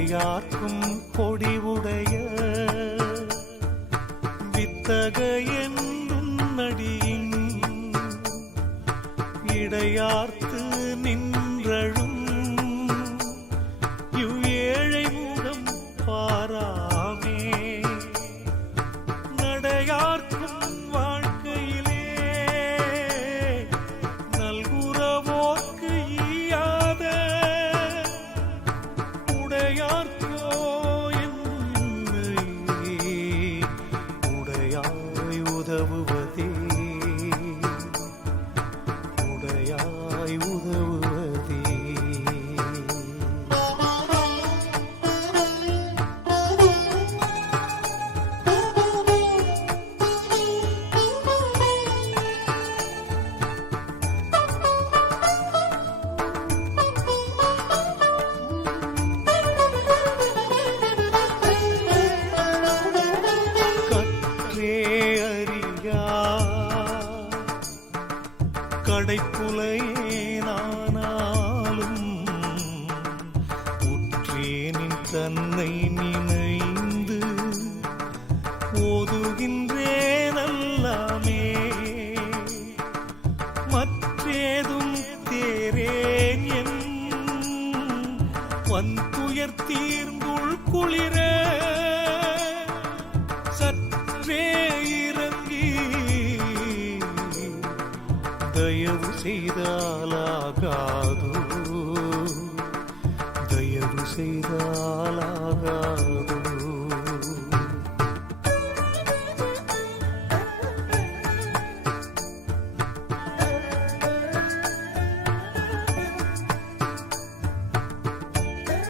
விளையாட்டும் பொடிவுடைய வித்தகையன் நடியின் இடையார்த்து நின்றழும் கடைப்புலையே நானாலும் உற்றேனின் தன்னை நினைந்து ஓதுகின்றேன் எல்லாமே மற்றேதும் தேரேன் என் வன் துயர் தீர்ந்துள் குளிர சற்று దయవు చేయాలా కాదు. దయవు సీదా